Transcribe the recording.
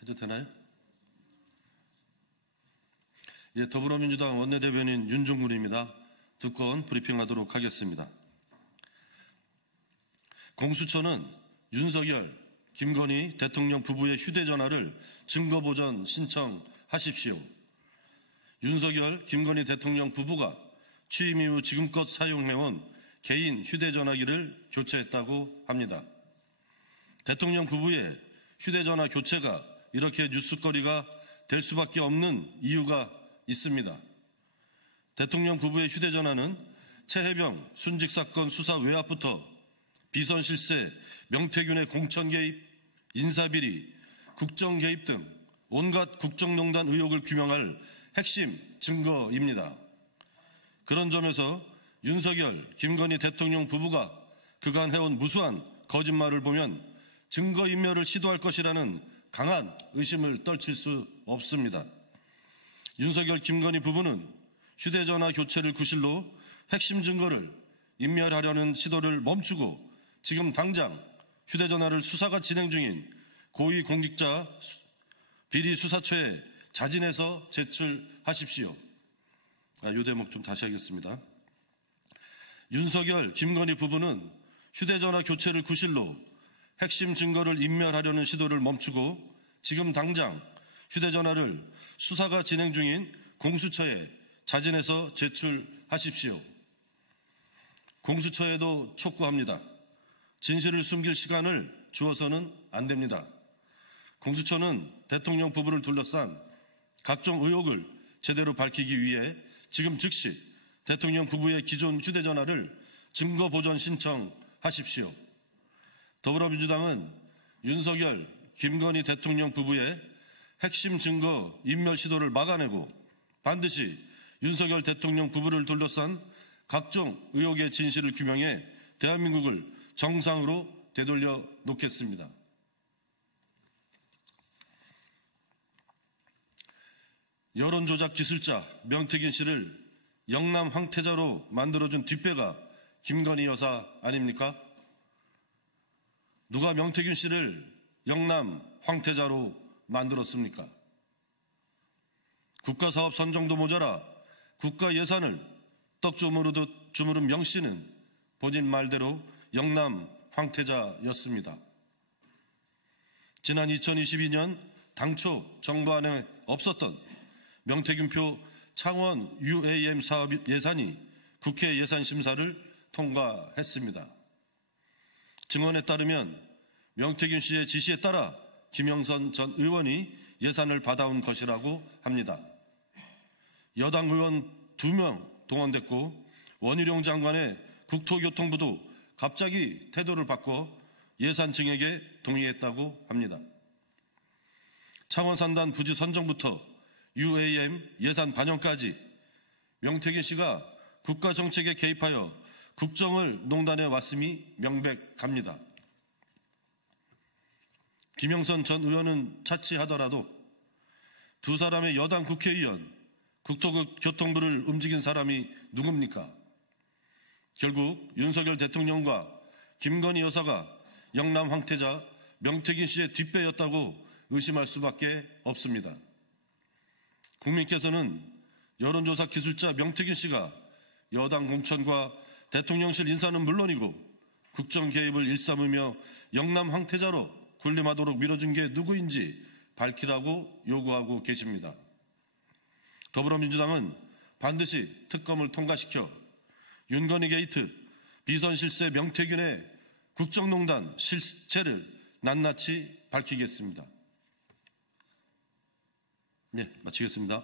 해도 되나요? 예, 더불어민주당 원내대변인 윤종군입니다. 두 건 브리핑하도록 하겠습니다. 공수처는 윤석열, 김건희 대통령 부부의 휴대전화를 증거보전 신청하십시오. 윤석열, 김건희 대통령 부부가 취임 이후 지금껏 사용해온 개인 휴대전화기를 교체했다고 합니다. 대통령 부부의 휴대전화 교체가 이렇게 뉴스거리가 될 수밖에 없는 이유가 있습니다. 대통령 부부의 휴대전화는 최혜병 순직사건 수사 외압부터 비선 실세, 명태균의 공천 개입, 인사비리, 국정 개입 등 온갖 국정농단 의혹을 규명할 핵심 증거입니다. 그런 점에서 윤석열, 김건희 대통령 부부가 그간 해온 무수한 거짓말을 보면 증거인멸을 시도할 것이라는 강한 의심을 떨칠 수 없습니다. 윤석열, 김건희 부부는 휴대전화 교체를 구실로 핵심 증거를 인멸하려는 시도를 멈추고 지금 당장 휴대전화를 수사가 진행 중인 고위공직자 비리수사처에 자진해서 제출하십시오. 이 대목 좀 다시 하겠습니다. 윤석열, 김건희 부부는 휴대전화 교체를 구실로 핵심 증거를 인멸하려는 시도를 멈추고 지금 당장 휴대전화를 수사가 진행 중인 공수처에 자진해서 제출하십시오. 공수처에도 촉구합니다. 진실을 숨길 시간을 주어서는 안 됩니다. 공수처는 대통령 부부를 둘러싼 각종 의혹을 제대로 밝히기 위해 지금 즉시 대통령 부부의 기존 휴대전화를 증거보전 신청하십시오. 더불어민주당은 윤석열, 김건희 대통령 부부의 핵심 증거 인멸 시도를 막아내고 반드시 윤석열 대통령 부부를 둘러싼 각종 의혹의 진실을 규명해 대한민국을 정상으로 되돌려 놓겠습니다. 여론조작 기술자 명태균 씨를 영남 황태자로 만들어준 뒷배가 김건희 여사 아닙니까? 누가 명태균 씨를 영남 황태자로 만들었습니까? 국가사업 선정도 모자라 국가 예산을 떡주무르듯 주무른 명 씨는 본인 말대로 영남 황태자였습니다. 지난 2022년 당초 정부 안에 없었던 명태균표 창원 UAM 사업 예산이 국회 예산심사를 통과했습니다. 증언에 따르면 명태균 씨의 지시에 따라 김영선 전 의원이 예산을 받아온 것이라고 합니다. 여당 의원 2명 동원됐고 원희룡 장관의 국토교통부도 갑자기 태도를 바꿔 예산 증액에 동의했다고 합니다. 창원 산단 부지 선정부터 UAM 예산 반영까지 명태균 씨가 국가 정책에 개입하여 국정을 농단해 왔음이 명백합니다. 김영선 전 의원은 차치하더라도 두 사람의 여당 국회의원, 국토교통부를 움직인 사람이 누굽니까? 결국 윤석열 대통령과 김건희 여사가 영남 황태자 명태균 씨의 뒷배였다고 의심할 수밖에 없습니다. 국민께서는 여론조사 기술자 명태균 씨가 여당 공천과 대통령실 인사는 물론이고 국정 개입을 일삼으며 영남 황태자로 군림하도록 밀어준 게 누구인지 밝히라고 요구하고 계십니다. 더불어민주당은 반드시 특검을 통과시켜 윤건희 게이트, 비선 실세 명태균의 국정농단 실체를 낱낱이 밝히겠습니다. 네, 마치겠습니다.